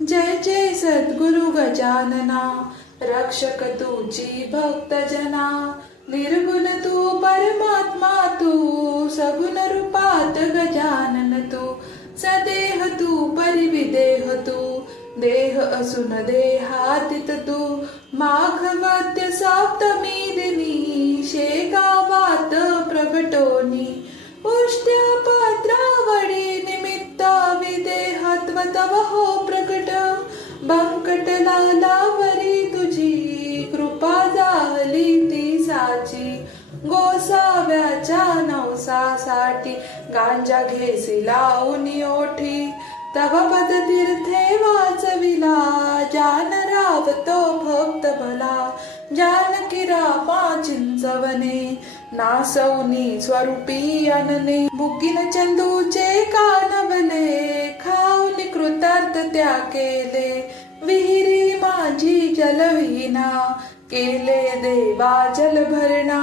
जय जय सद्गुरु गजानना रक्षक तुझी भक्त जना निर्गुण तू परमात्मा तू सगुण रूपात गजानन तू सदेह तू परिविदेह तू देह असून देहातीत तू माघवाद्य सप्तमी दे लालावरी तुझी कृपा झाली ती साची गोसाव्याच्या नवसासाठी गांजा घेसी लावून ओठी. तव पद तीर्थे वाचविला जान रावतो भक्त भला. जान किरा चिंचवने नासवनी स्वरूपी अनने. बुकिन चंदूचे कानवले खाऊन कृतार्थ त्या केले विहिरी माझी जलविना केले देवा जल भरणा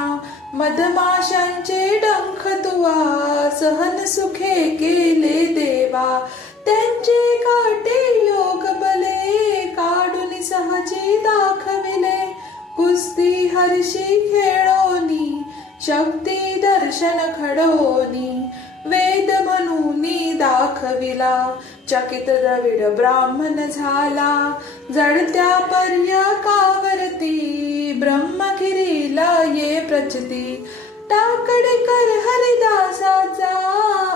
मधमाशांचे डंख तुवा सहन सुखे केले देवा त्यांचे दर्शन घडवोनी वेद म्हणून दाखविला. चकित द्रविड ब्राह्मण झाला. जडत्या पर्यकावरती ब्रह्मगिरीला ये प्रचिती. टाकडेकर हरिदासाचा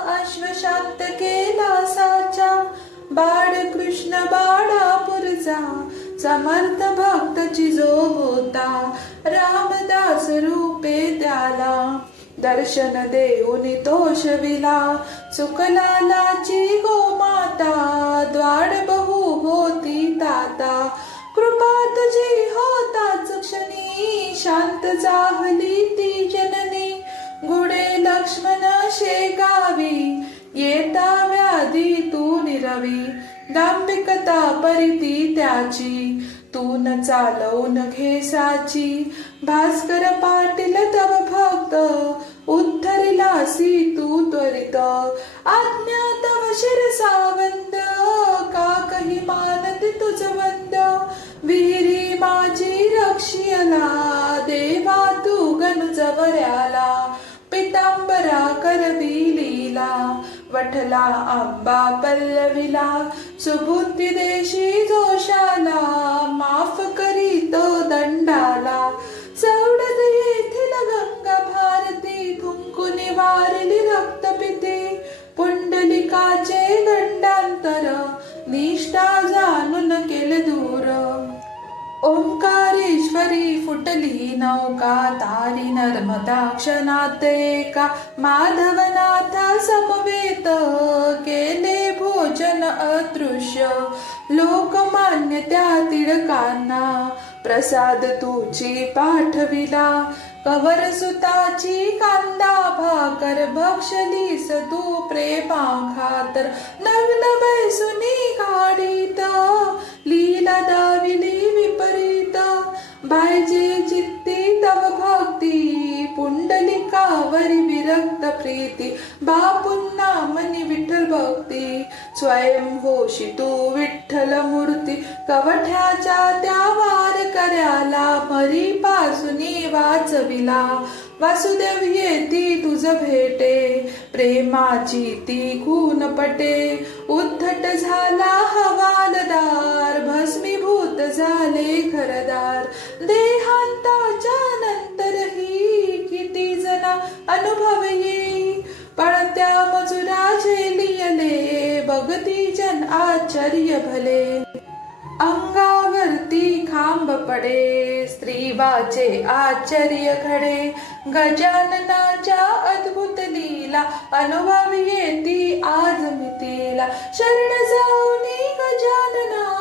अश्वशांत केला साचा बाळ कृष्ण बाळापूरचा समर्थ भक्त जो होता. रामदास रूपे त्याला. दर्शन देऊन तोषविला सुकलालाची गोमाता द्वाड बहु होती ताता कृपा तुझी होताच क्षणी शांत जाहली ती जननी. गुडे लक्ष्मण शेगावी येता व्याधी तू निरवी. दांभिकता परिती त्याची. तू न चालवून घेसाची. भास्कर पाटील तव भक्त उद्धरिलासी तू त्वरित. आज्ञा तव शिरसा वठला आंबा पल्लवीला सुबुद्धी देशी दोषाला माफ करी तो दंडाला. सवडत येथील गंगा भारती थुंकून वारली रक्तपिती. पुंडलिकाचे दंडांतर निष्ठा जाणून केले दूर. ओंकारेश्वरी फुटली नौका तारी नर्मदा क्षणात एका माधवनाथ अदृश्य. लोकमान्य त्या तिळकांना प्रसाद तुची पाठविला. कवर सुताची कांदा भाकर भक्षलीस तू प्रेमा खातर नग्न बैसुनी गाडीत. लीला दाविली विपरीत. बायजे चित्ती तव भक्ती. पुंडलिकावरी विरक्त प्रीती बापुन्ना मनी विठ्ठल भक्ती. स्वयं होशी तू विठ्ठल मूर्ती कवठ्याच्या त्या वार कर्याला मरी पासूनी वाचविला. वासुदेव येती तुझ भेटे प्रेमाची ती खून पटे. उद्धट झाला हवालदार भस्मीभूत झाले खरदार. दे आश्चर्य भले। अंगावरती खांब पडे स्त्रीवाचे आश्चर्य घडे। गजाननाच्या अद्भुत लीला अनुभव येती आज मितीला। शरण जाऊनी गजानना।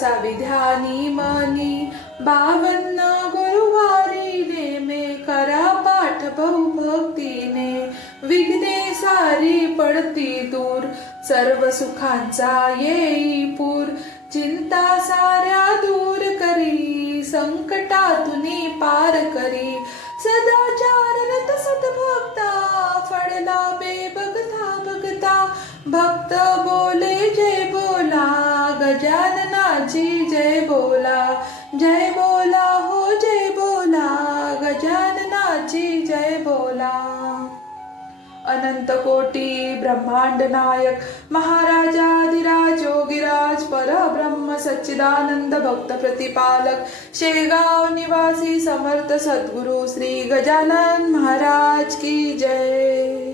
साविधानी मनी गुरुवारी गुरुवारीने मे करा पाठ बहु बहुभक्तीने. विघ्ने सारी पडती दूर सर्व सुखांचा येई पूर. चिंता साऱ्या दूर करी संकटातून पार करी. सदाचार रत सद्भक्ता फळला गजाननाची जय बोला जय बोला हो जय बोला गजाननाची जय बोला. अनंत कोटी ब्रह्मांड नायक महाराजाधिराज योगीराज परब्रह्म सच्चिदानंद भक्त प्रतिपालक शेगाव निवासी समर्थ सद्गुरु श्री गजानन महाराज की जय.